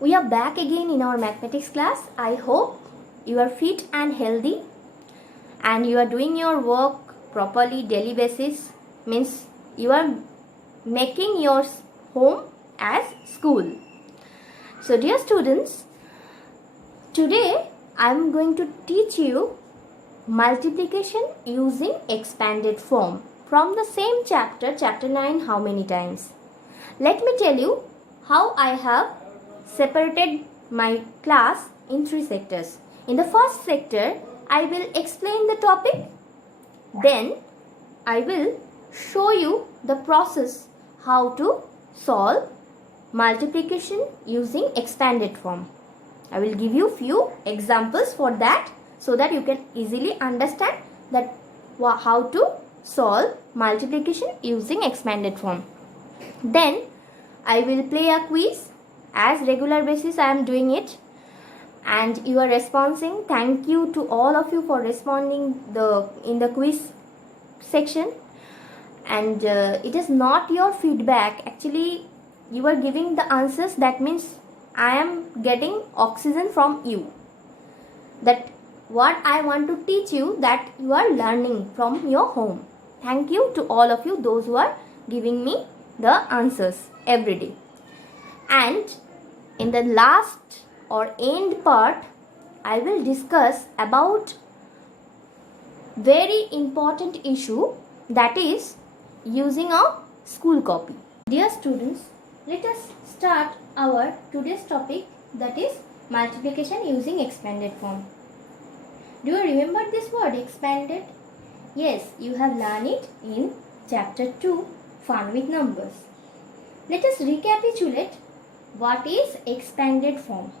We are back again in our mathematics class. I hope you are fit and healthy and you are doing your work properly daily basis. Means you are making your home as school. So dear students, today I am going to teach you multiplication using expanded form from the same chapter, chapter 9, how many times. Let me tell you how I have separated my class in 3 sectors. In the first sector, I will explain the topic. Then I will show you the process how to solve multiplication using expanded form. I will give you few examples for that so that you can easily understand that how to solve multiplication using expanded form. Then I will play a quiz. As regular basis I am doing it and you are responding. Thank you to all of you for responding in the quiz section, and it is not your feedback, actually you are giving the answers. That means I am getting oxygen from you, that what I want to teach you, that you are learning from your home. Thank you to all of you, those who are giving me the answers every day. And in the last or end part, I will discuss about very important issue, that is using a school copy. Dear students, let us start our today's topic, that is multiplication using expanded form. Do you remember this word expanded? Yes, you have learned it in chapter 2, Fun with Numbers. Let us recapitulate what is expanded form.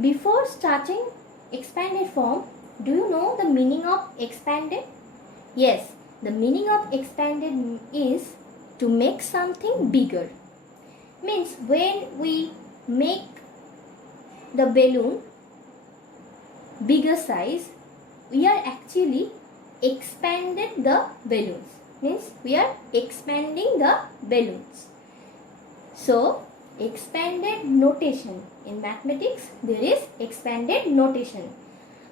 Before starting expanded form, do you know the meaning of expanded? Yes, the meaning of expanded is to make something bigger. Means when we make the balloon bigger size, we are actually expanded the balloons. Means we are expanding the balloons. So expanded notation. In mathematics there is expanded notation.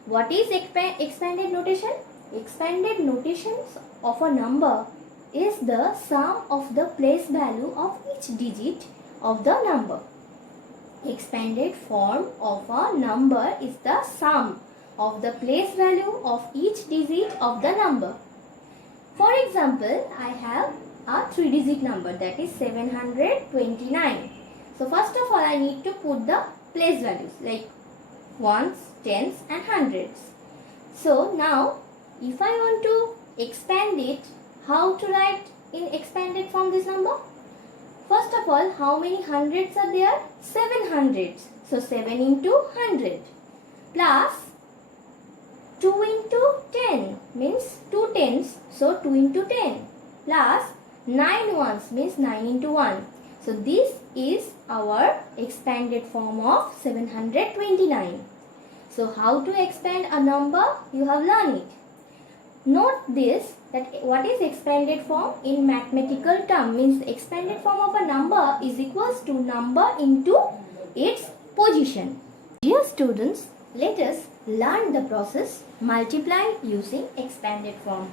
What is expanded notation? Expanded notations of a number is the sum of the place value of each digit of the number. Expanded form of a number is the sum of the place value of each digit of the number. For example, I have a 3-digit number, that is 729. So first of all I need to put the place values like ones, tens and hundreds. So now if I want to expand it, how to write in expanded form this number? First of all, how many hundreds are there? 7 hundreds. So 7 into 100 plus 2 into 10 means 2 tens. So 2 into 10 plus 9 ones means 9 into 1. So this is our expanded form of 729. So how to expand a number, you have learned it. Note this, that what is expanded form in mathematical term, means expanded form of a number is equals to number into its position. Dear students, let us learn the process multiply using expanded form.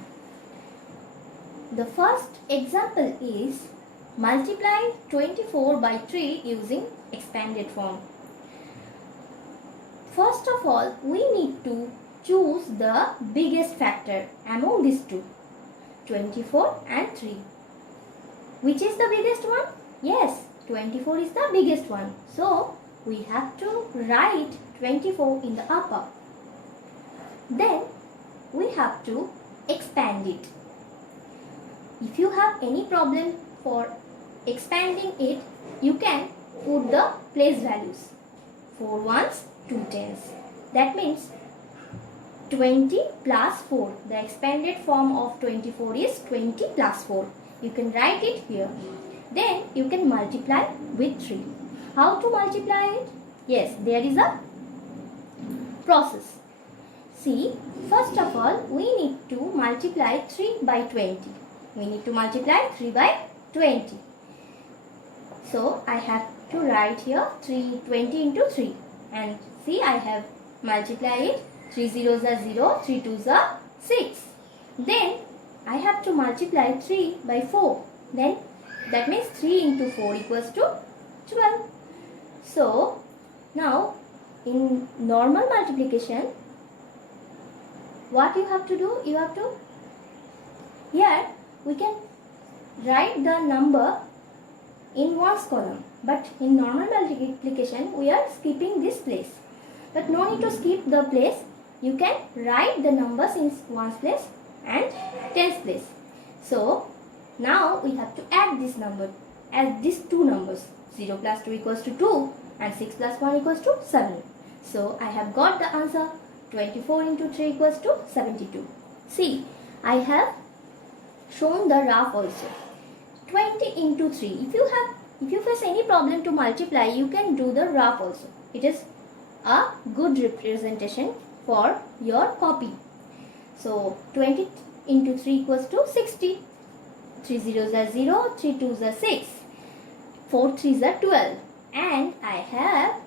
The first example is multiply 24 by 3 using expanded form. First of all, we need to choose the biggest factor among these two, 24 and 3. Which is the biggest one? Yes, 24 is the biggest one. So, we have to write 24 in the upper. Then, we have to expand it. If you have any problem for expanding it, you can put the place values. 4 ones, 2 tens. That means 20 plus 4. The expanded form of 24 is 20 plus 4. You can write it here. Then you can multiply with 3. How to multiply it? Yes, there is a process. See, first of all, we need to multiply 3 by 20. We need to multiply 3 by 20. So I have to write here 20 into 3. And see, I have multiplied it. 3 zeros are 0, 3 twos are 6. Then I have to multiply 3 by 4. Then that means 3 into 4 equals to 12. So now in normal multiplication, what you have to do? You have to, here we can write the number in ones column, but in normal multiplication we are skipping this place. But no need to skip the place. You can write the numbers in ones place and tens place. So now we have to add this number as these two numbers. 0 plus 2 equals to 2 and 6 plus 1 equals to 7. So I have got the answer. 24 into 3 equals to 72. See, I have shown the graph also. 20 into 3. If you face any problem to multiply, you can do the graph also. It is a good representation for your copy. So 20 into 3 equals to 60. 3 zeros are 0, 3 twos are 6, 4 threes are 12. And I have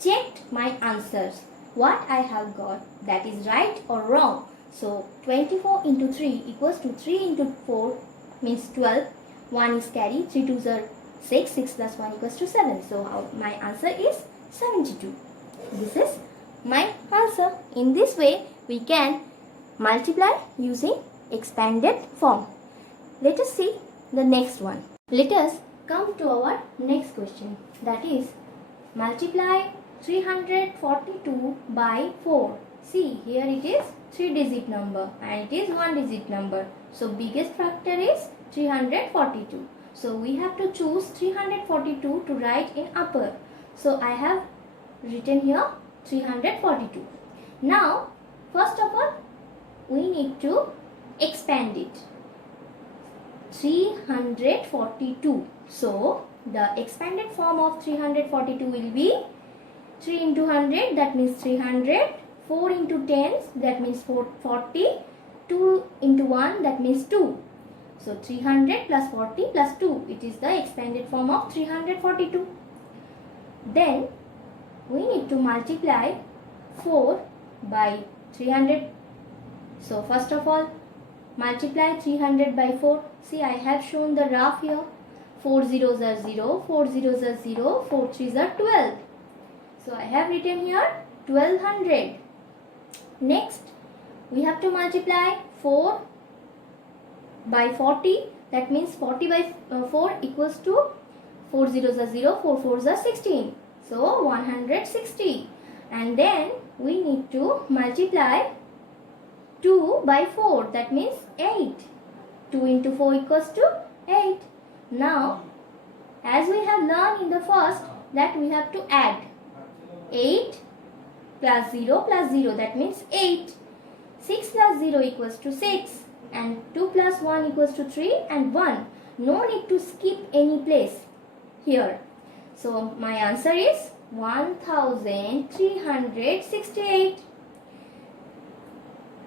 checked my answers. What I have got, that is right or wrong. So 24 into 3 equals to 3 into 4 means 12. 1 is carry, 3 twos are 6, 6 plus 1 equals to 7. So my answer is 72. This is my answer. In this way we can multiply using expanded form. Let us see the next one. Let us come to our next question, that is multiply 342 by 4. See, here it is 3-digit number and it is 1-digit number. So biggest factor is 342. So we have to choose 342 to write in upper. So I have written here 342. Now first of all we need to expand it. 342. So the expanded form of 342 will be 3 into 100, that means 300, 4 into 10s, that means 40, 2 into 1, that means 2. So 300 plus 40 plus 2, it is the expanded form of 342. Then we need to multiply 4 by 300. So first of all, multiply 300 by 4. See, I have shown the graph here. 4 zeros are 0, 4 zeros are 0, 4 threes are 12. So I have written here 1200. Next, we have to multiply 4 by 40. That means 40 by 4 equals to 4 zeros are 0, 4 fours are 16. So 160. And then we need to multiply 2 by 4. That means 8. 2 into 4 equals to 8. Now, as we have learned in the first, that we have to add 8 plus 0 plus 0, that means 8. 6 plus 0 equals to 6 and 2 plus 1 equals to 3 and 1. No need to skip any place here. So my answer is 1368.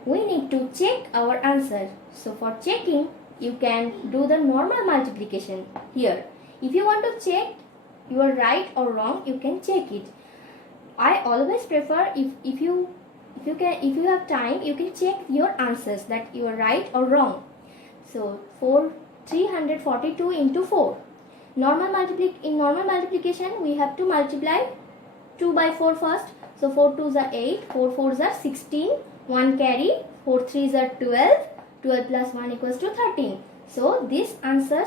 We need to check our answer. So for checking, you can do the normal multiplication here. If you want to check you are right or wrong, you can check it. I always prefer if you have time, you can check your answers that you are right or wrong. So 342 into 4. In normal multiplication we have to multiply 2 by 4 first. So 4 twos are 8, 4 fours are 16, 1 carry, 4 threes are 12, 12 plus 1 equals to 13. So this answer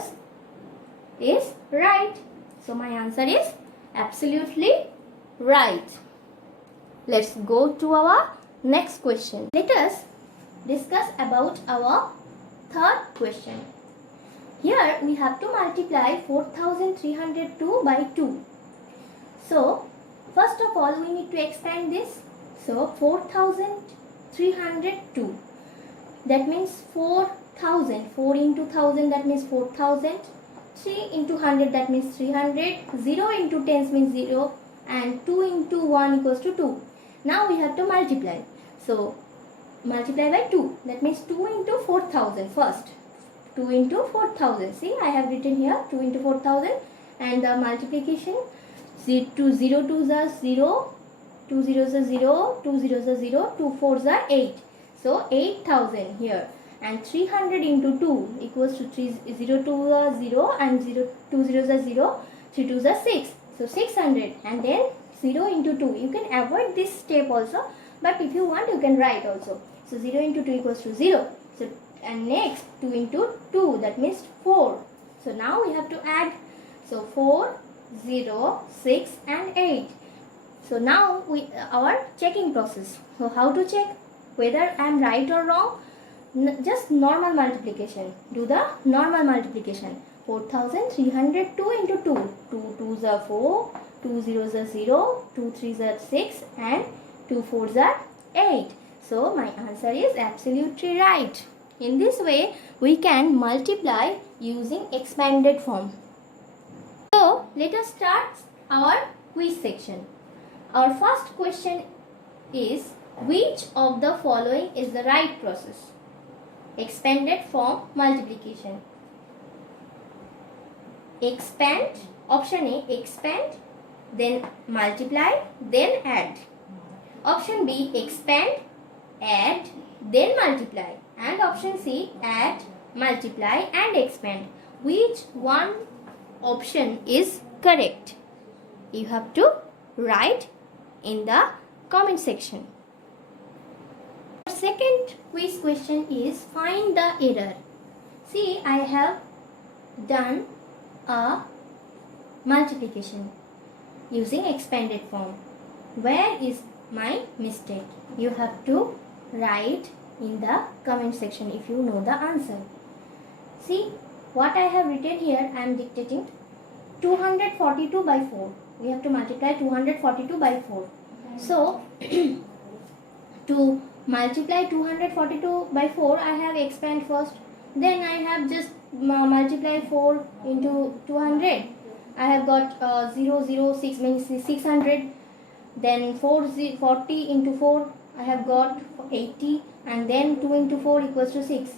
is right. So my answer is absolutely right. Let's go to our next question. Let us discuss about our third question. Here we have to multiply 4302 by 2. So first of all we need to expand this. So 4302, that means 4000. 4 into 1000, that means 4000. 3 into 100, that means 300. 0 into 10 means 0 and 2 into 1 equals to 2. Now we have to multiply. So multiply by 2, that means 2 into 4000 first. 2 into 4000. See, I have written here 2 into 4000. and the multiplication 0 2s are 0, 2 zeros are 0, 2 zeros are 0, 2 4s are 8. So 8000 here, and 300 into 2 equals to 0 2 are 0 and 2 zeros are 0, 3 2s are 6. So 600, and then 0 into 2. You can avoid this step also, but if you want you can write also. So 0 into 2 equals to 0. So and next 2 into 2, that means 4. So now we have to add. So 4, 0, 6 and 8. So now our checking process. So how to check whether I am right or wrong? Just normal multiplication. Do the normal multiplication. 4302 into 2. 2 2s are 4, 2 zeros are 0, 2 3s are 6 and 2 4s are 8. So my answer is absolutely right. In this way we can multiply using expanded form. So let us start our quiz section. Our first question is, which of the following is the right process? Expanded form multiplication. Expand, option A, expand, then multiply, then add. Option B, expand, add, then multiply. And option C, add, multiply and expand. Which one option is correct? You have to write in the comment section. Our second quiz question is, find the error. See, I have done a multiplication using expanded form. Where is my mistake? You have to write in the comment section if you know the answer. See what I have written here. I am dictating 242 by 4. We have to multiply 242 by 4. So to multiply 242 by 4, I have expand first. Then I have just multiply 4 into 200. I have got 006 means 600. Then 40 into 4, I have got 80. And then 2 into 4 equals to 6.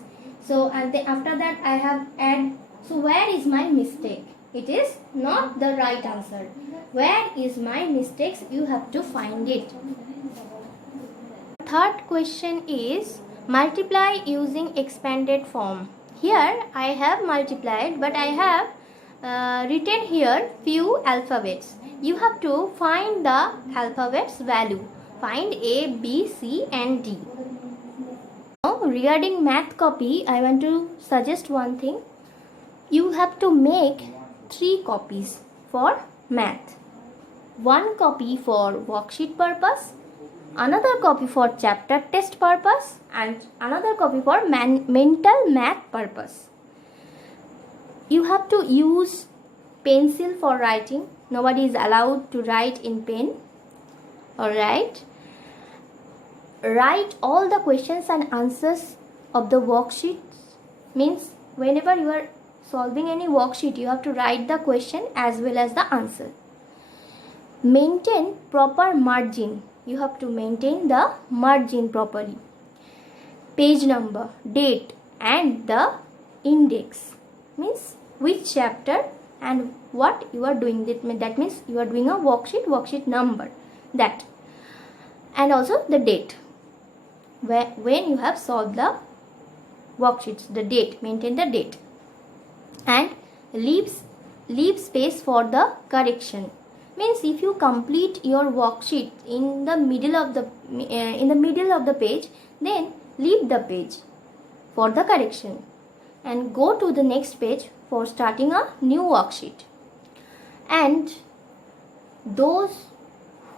So and after that I have add. So where is my mistake? It is not the right answer. Where is my mistakes? You have to find it. Third question is, multiply using expanded form. Here I have multiplied, but I have written here few alphabets. You have to find the alphabets value. Find A, B, C and D. Now regarding math copy, I want to suggest one thing. You have to make 3 copies for math. 1 copy for worksheet purpose, another copy for chapter test purpose and another copy for mental math purpose. You have to use pencil for writing. Nobody is allowed to write in pen. Alright. Write all the questions and answers of the worksheets. Means whenever you are solving any worksheet, you have to write the question as well as the answer. Maintain proper margin. You have to maintain the margin properly. Page number, date and the index. Means which chapter and what you are doing. That means you are doing a worksheet number. That. And also the date. When you have solved the worksheets, the date, maintain the date. And leave space for the correction. Means if you complete your worksheet in the middle of the page, then leave the page for the correction and go to the next page for starting a new worksheet. And those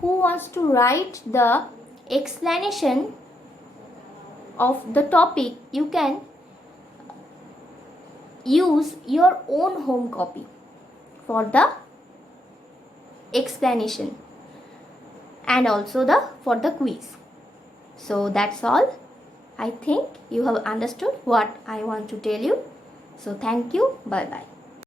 who wants to write the explanation of the topic, you can use your own home copy for the explanation and also for the quiz. So that's all. I think you have understood what I want to tell you. So thank you. Bye bye.